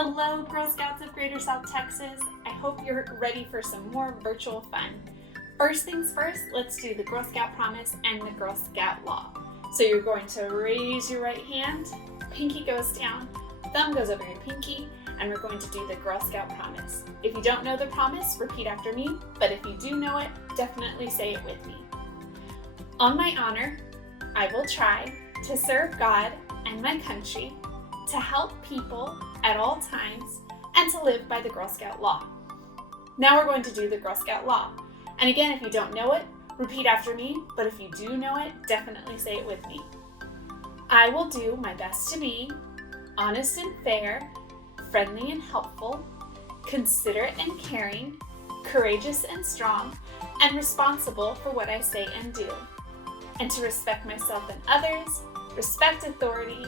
Hello, Girl Scouts of Greater South Texas. I hope you're ready for some more virtual fun. First things first, let's do the Girl Scout Promise and the Girl Scout Law. So you're going to raise your right hand, pinky goes down, thumb goes over your pinky, and we're going to do the Girl Scout Promise. If you don't know the promise, repeat after me, but if you do know it, definitely say it with me. On my honor, I will try to serve God and my country, to help people at all times, and to live by the Girl Scout Law. Now we're going to do the Girl Scout Law. And again, if you don't know it, repeat after me, but if you do know it, definitely say it with me. I will do my best to be honest and fair, friendly and helpful, considerate and caring, courageous and strong, and responsible for what I say and do. And to respect myself and others, respect authority,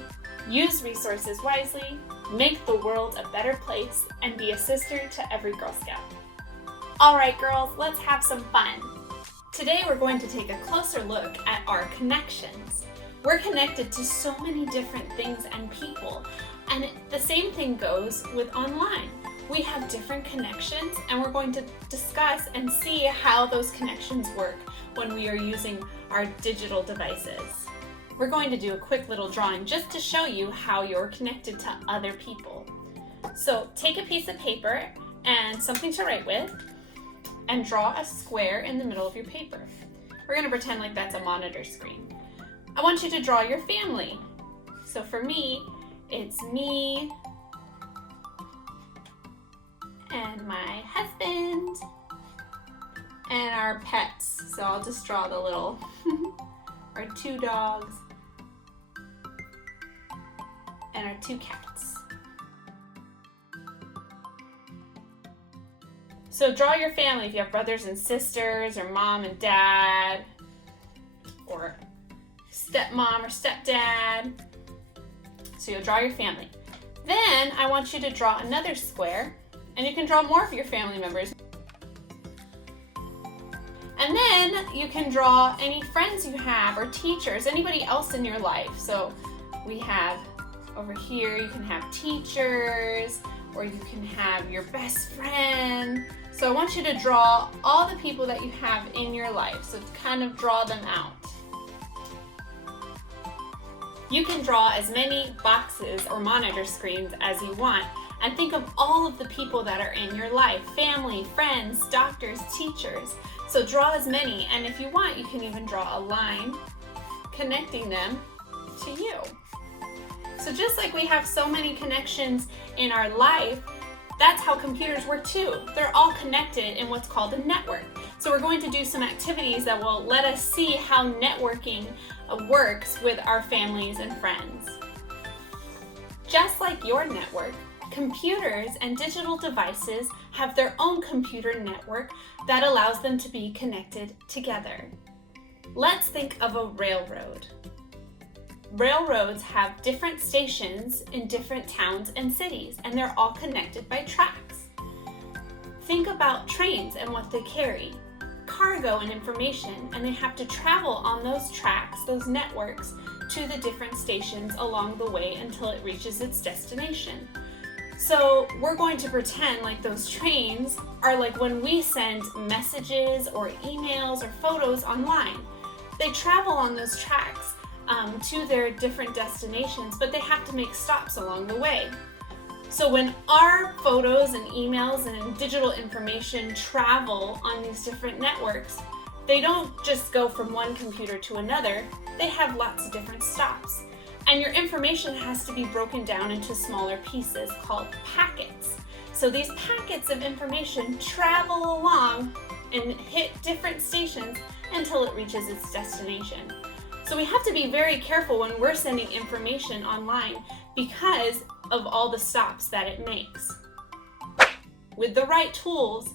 use resources wisely, make the world a better place, and be a sister to every Girl Scout. All right, girls, let's have some fun. Today we're going to take a closer look at our connections. We're connected to so many different things and people, and the same thing goes with online. We have different connections, and we're going to discuss and see how those connections work when we are using our digital devices. We're going to do a quick little drawing just to show you how you're connected to other people. So take a piece of paper and something to write with and draw a square in the middle of your paper. We're going to pretend like that's a monitor screen. I want you to draw your family. So for me, it's me and my husband and our pets. So I'll just draw the little, our 2 dogs, and our 2 cats. So draw your family if you have brothers and sisters, or mom and dad, or stepmom or stepdad. So you'll draw your family. Then I want you to draw another square, and you can draw more of your family members. And then you can draw any friends you have, or teachers, anybody else in your life. So we have over here, you can have teachers, or you can have your best friend. So I want you to draw all the people that you have in your life. So kind of draw them out. You can draw as many boxes or monitor screens as you want, and think of all of the people that are in your life: family, friends, doctors, teachers. So draw as many, and if you want, you can even draw a line connecting them to you. So just like we have so many connections in our life, that's how computers work too. They're all connected in what's called a network. So we're going to do some activities that will let us see how networking works with our families and friends. Just like your network, computers and digital devices have their own computer network that allows them to be connected together. Let's think of a railroad. Railroads have different stations in different towns and cities, and they're all connected by tracks. Think about trains and what they carry: cargo and information, and they have to travel on those tracks, those networks, to the different stations along the way until it reaches its destination. So we're going to pretend like those trains are like when we send messages or emails or photos online. They travel on those tracks to their different destinations, but they have to make stops along the way. So when our photos and emails and digital information travel on these different networks, they don't just go from one computer to another, they have lots of different stops. And your information has to be broken down into smaller pieces called packets. So these packets of information travel along and hit different stations until it reaches its destination. So we have to be very careful when we're sending information online because of all the stops that it makes. With the right tools,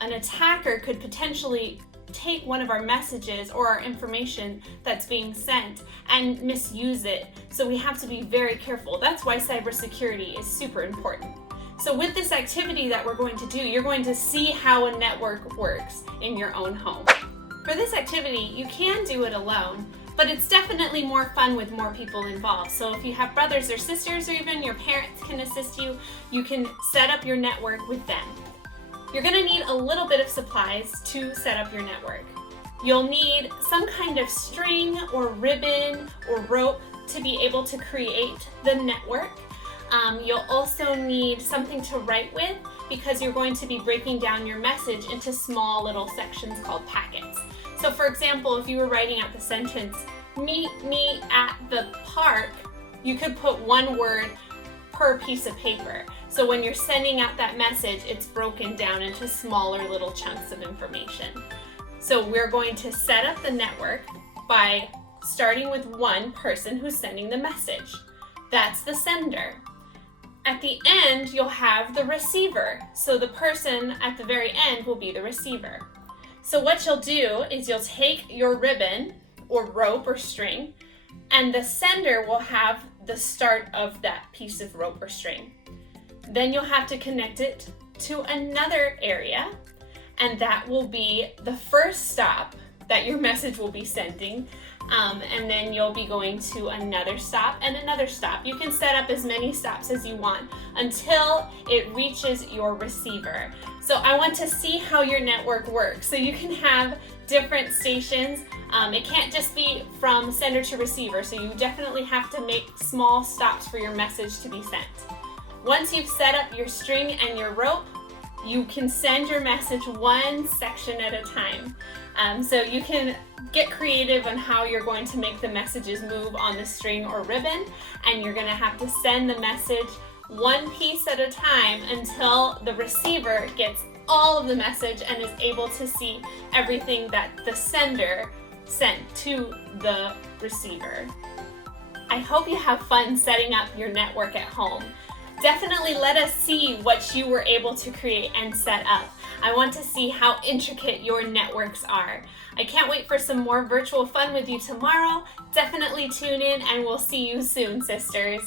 an attacker could potentially take one of our messages or our information that's being sent and misuse it. So we have to be very careful. That's why cybersecurity is super important. So with this activity that we're going to do, you're going to see how a network works in your own home. For this activity, you can do it alone, but it's definitely more fun with more people involved. So if you have brothers or sisters, or even your parents can assist you, you can set up your network with them. You're going to need a little bit of supplies to set up your network. You'll need some kind of string or ribbon or rope to be able to create the network. You'll also need something to write with, because you're going to be breaking down your message into small little sections called packets. So for example, if you were writing out the sentence, meet me at the park, you could put one word per piece of paper. So when you're sending out that message, it's broken down into smaller little chunks of information. So we're going to set up the network by starting with one person who's sending the message. That's the sender. At the end, you'll have the receiver. So the person at the very end will be the receiver. So what you'll do is you'll take your ribbon or rope or string, and the sender will have the start of that piece of rope or string. Then you'll have to connect it to another area, and that will be the first stop that your message will be sending. And then you'll be going to another stop and another stop. You can set up as many stops as you want until it reaches your receiver. So I want to see how your network works. So you can have different stations. It can't just be from sender to receiver, so you definitely have to make small stops for your message to be sent. Once you've set up your string and your rope, you can send your message one section at a time. So you can get creative on how you're going to make the messages move on the string or ribbon, and you're going to have to send the message one piece at a time until the receiver gets all of the message and is able to see everything that the sender sent to the receiver. I hope you have fun setting up your network at home. Definitely let us see what you were able to create and set up. I want to see how intricate your networks are. I can't wait for some more virtual fun with you tomorrow. Definitely tune in, and we'll see you soon, sisters.